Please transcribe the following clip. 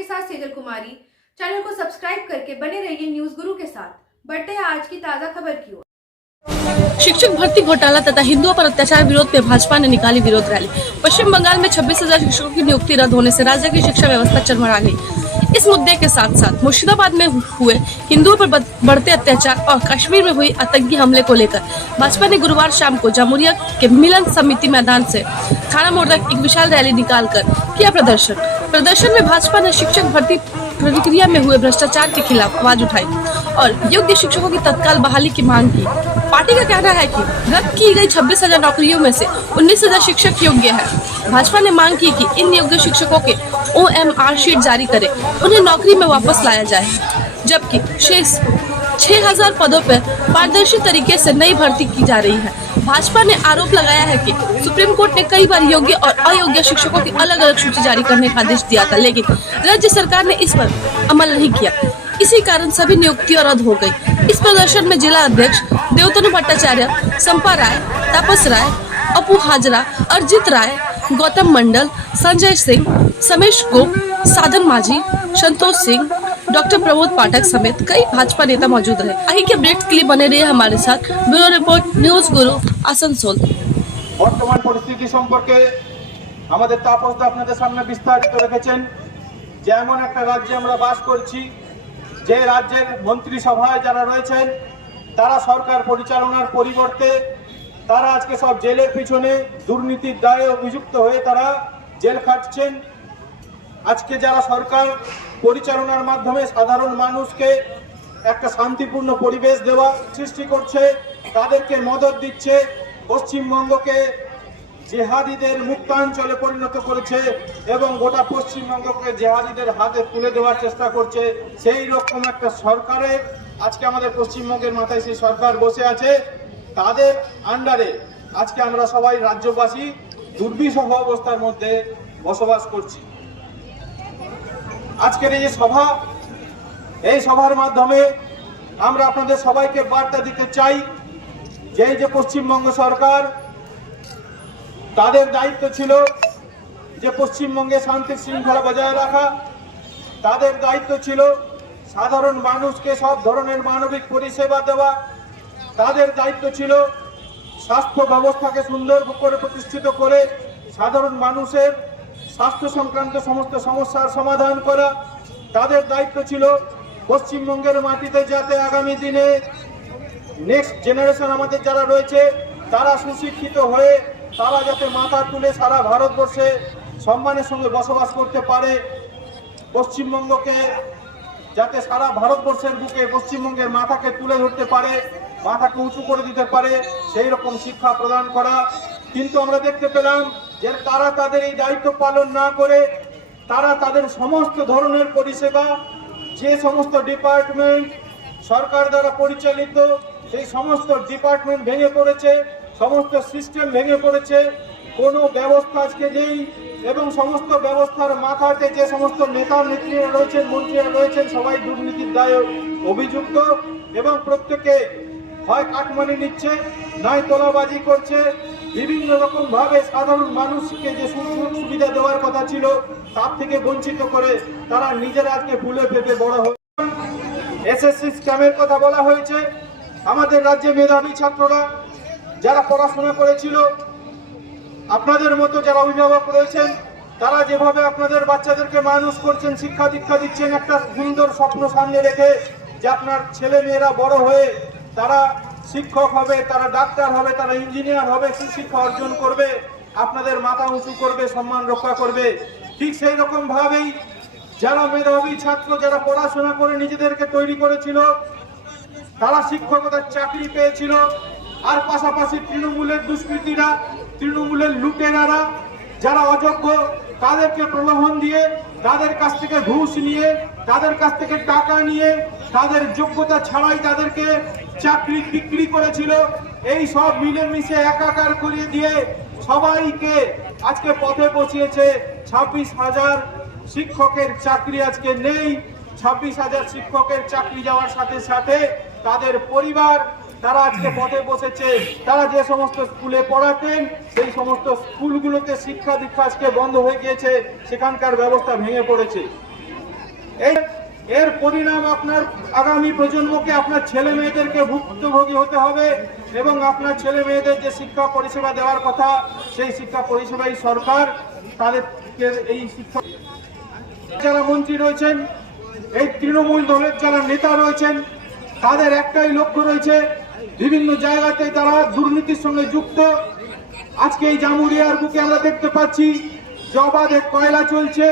आपके साथ सेजल कुमारी। चैनल को सब्सक्राइब करके बने रहिए न्यूज गुरु के साथ। बढ़ते हैं आज की ताजा खबर की ओर। शिक्षक भर्ती घोटाला तथा हिंदुओं पर अत्याचार विरोध में भाजपा ने निकाली विरोध रैली। पश्चिम बंगाल में 26,000 शिक्षकों की नियुक्ति रद्द होने से राज्य की शिक्षा व्यवस्था चरमरा गई। इस मुद्दे के साथ साथ मुर्शिदाबाद में हुए हिंदुओं पर बढ़ते अत्याचार और कश्मीर में हुई आतंकी हमले को लेकर भाजपा ने गुरुवार शाम को जामुरिया के मिलन समिति मैदान से थाना मोड़ तक एक विशाल रैली निकालकर किया प्रदर्शन में भाजपा ने शिक्षक भर्ती प्रक्रिया में हुए भ्रष्टाचार के खिलाफ आवाज उठाई और योग्य शिक्षकों की तत्काल बहाली की मांग की। पार्टी का कहना है कि रद्द की गई 26,000 नौकरियों में से 19,000 शिक्षक योग्य है। भाजपा ने मांग की कि इन योग्य शिक्षकों के OMR शीट जारी करे, उन्हें नौकरी में वापस लाया जाए, जबकि शेष 6,000 पदों पर पारदर्शी तरीके से नई भर्ती की जा रही है। भाजपा ने आरोप लगाया है कि सुप्रीम कोर्ट ने कई बार योग्य और अयोग्य शिक्षकों की अलग अलग सूची जारी करने का आदेश दिया था, लेकिन राज्य सरकार ने इस पर अमल नहीं किया। इसी कारण सभी नियुक्तियां रद्द हो गई। इस प्रदर्शन में जिला अध्यक्ष देवतनु भट्टाचार्य, संपा राय, तापस राय, अपू हाजरा, अर्जित राय, गौतम मंडल, संजय सिंह, समेश गोप, साधन माझी, संतोष सिंह, डॉक्टर प्रमोद पाठक समेत कई भाजपा नेता मौजूद रहे। आगे के अपडेट के लिए बने रहिए हमारे साथ। ब्यूरो रिपोर्ट, न्यूज गुरु, आसनसोल। বর্তমান পরিস্থিতি সম্পর্কে আমাদের তাপসদা আপনাদের সামনে বিস্তারিত রেখেছেন যে এমন একটা রাজ্যে আমরা বাস করছি যে রাজ্যের মন্ত্রিসভায় যারা রয়েছেন তারা সরকার পরিচালনার পরিবর্তে তারা আজকে সব জেলের পিছনে দুর্নীতির দায়ে অভিযুক্ত হয়ে তারা জেল খাটছেন। আজকে যারা সরকার পরিচালনার মাধ্যমে সাধারণ মানুষকে একটা শান্তিপূর্ণ পরিবেশ দেওয়া সৃষ্টি করছে, তাদেরকে মদদ দিচ্ছে, পশ্চিমবঙ্গকে জেহাদিদের মুক্তাঞ্চলে পরিণত করেছে এবং গোটা পশ্চিমবঙ্গকে জেহাদিদের হাতে তুলে দেওয়ার চেষ্টা করছে, সেই রকম একটা সরকারের আজকে আমাদের পশ্চিমবঙ্গের মাথায় সেই সরকার বসে আছে। তাদের আন্ডারে আজকে আমরা সবাই রাজ্যবাসী দুর্বিষহ অবস্থার মধ্যে বসবাস করছি। আজকের এই সভা, এই সভার মাধ্যমে আমরা আপনাদের সবাইকে বার্তা দিতে চাই যে এই যে পশ্চিমবঙ্গ সরকার, তাদের দায়িত্ব ছিল যে পশ্চিমবঙ্গে শান্তি শৃঙ্খলা বজায় রাখা, তাদের দায়িত্ব ছিল সাধারণ মানুষকে সব ধরনের মানবিক পরিষেবা দেওয়া, তাদের দায়িত্ব ছিল স্বাস্থ্য ব্যবস্থাকে সুন্দর করে প্রতিষ্ঠিত করে সাধারণ মানুষের স্বাস্থ্য সংক্রান্ত সমস্ত সমস্যার সমাধান করা, তাদের দায়িত্ব ছিল পশ্চিমবঙ্গের মাটিতে যাতে আগামী দিনে নেক্সট জেনারেশন আমাদের যারা রয়েছে তারা সুশিক্ষিত হয়ে তারা যাতে মাথা তুলে সারা ভারতবর্ষে সম্মানের সঙ্গে বসবাস করতে পারে, পশ্চিমবঙ্গকে যাতে সারা ভারতবর্ষের বুকে পশ্চিমবঙ্গের মাথাকে তুলে ধরতে পারে, মাথাকে উঁচু করে দিতে পারে, সেই রকম শিক্ষা প্রদান করা। কিন্তু আমরা দেখতে পেলাম যে তারা তাদের এই দায়িত্ব পালন না করে তারা তাদের সমস্ত ধরনের পরিষেবা, যে সমস্ত ডিপার্টমেন্ট সরকার দ্বারা পরিচালিত সেই সমস্ত ডিপার্টমেন্ট ভেঙে পড়েছে, সমস্ত সিস্টেম ভেঙে পড়েছে, কোনো ব্যবস্থা আজকে নেই এবং সমস্ত ব্যবস্থার মাথাতে যে সমস্ত নেতা নেত্রীরা রয়েছেন, মন্ত্রীরা রয়েছেন, সবাই দুর্নীতির দায়ে অভিযুক্ত এবং প্রত্যেকে হয় কাটমানি নিচ্ছে, নয় তোলাবাজি করছে, বিভিন্ন রকম ভাবে সাধারণ মানুষকে যে সুযোগ সুবিধা দেওয়ার কথা ছিল তার থেকে বঞ্চিত করে তারা নিজেরা আজকে ফুলে ফেপে বড় হয়। এসএসসি স্ক্যামের কথা বলা হয়েছে। আমাদের রাজ্যে মেধাবী ছাত্ররা যারা পড়াশোনা করেছিল, আপনাদের মতো যারা অভিভাবক রয়েছেন, তারা যেভাবে আপনাদের বাচ্চাদেরকে মানুষ করছেন, শিক্ষা দীক্ষা দিচ্ছেন, একটা সুন্দর স্বপ্ন সামনে রেখে যে আপনার ছেলে মেয়েরা বড় হয়ে তারা শিক্ষক হবে, তারা ডাক্তার হবে, তারা ইঞ্জিনিয়ার হবে, সুশিক্ষা অর্জন করবে, আপনাদের মাথা উঁচু করবে, সম্মান রক্ষা করবে। ঠিক সেই রকম ভাবেই যারা মেধাবী ছাত্র যারা পড়াশোনা করে নিজেদেরকে তৈরি করেছিল তারা শিক্ষকতার চাকরি পেয়েছিল, আর পাশাপাশি তৃণমূলের দুষ্কৃতীরা, তৃণমূলের লুটেরারা যারা অযোগ্য তাদেরকে প্রলোভন দিয়ে, তাদের কাছ থেকে ঘুষ নিয়ে, তাদের কাছ থেকে টাকা নিয়ে, তাদের যোগ্যতা ছাড়াই তাদেরকে চাকরি বিক্রি করেছিল। এই সব মিলেমিশে একাকার করিয়ে দিয়ে সবাইকে আজকে পথে বসিয়েছে। 26,000 শিক্ষকের চাকরি আজকে নেই। 26,000 শিক্ষকের চাকরি যাওয়ার সাথে সাথে তাদের পরিবার তারা আজকে পথে বসেছে। তারা যে সমস্ত স্কুলে পড়াতেন সেই সমস্ত স্কুলগুলোতে শিক্ষা দীক্ষা আজকে বন্ধ হয়ে গিয়েছে, সেখানকার ব্যবস্থা ভেঙে পড়েছে। এর পরিণাম আপনার আগামী প্রজন্মকে আপনার ছেলে মেয়েদেরকে ভুক্তভোগী হতে হবে এবং আপনার ছেলে মেয়েদের যে শিক্ষা পরিষেবা দেওয়ার কথা সেই শিক্ষা পরিষেবাই সরকার তাদেরকে এই শিক্ষা যারা মন্ত্রী রয়েছেন এই তৃণমূল দলের যারা নেতা রয়েছেন তাদের একটাই লক্ষ্য রয়েছে বিভিন্ন জায়গাতে তারা দুর্নীতির সঙ্গে যুক্ত। আজকে এই জামুরিয়ার বুকে আমরা দেখতে পাচ্ছি যে অবাধে কয়লা চলছে,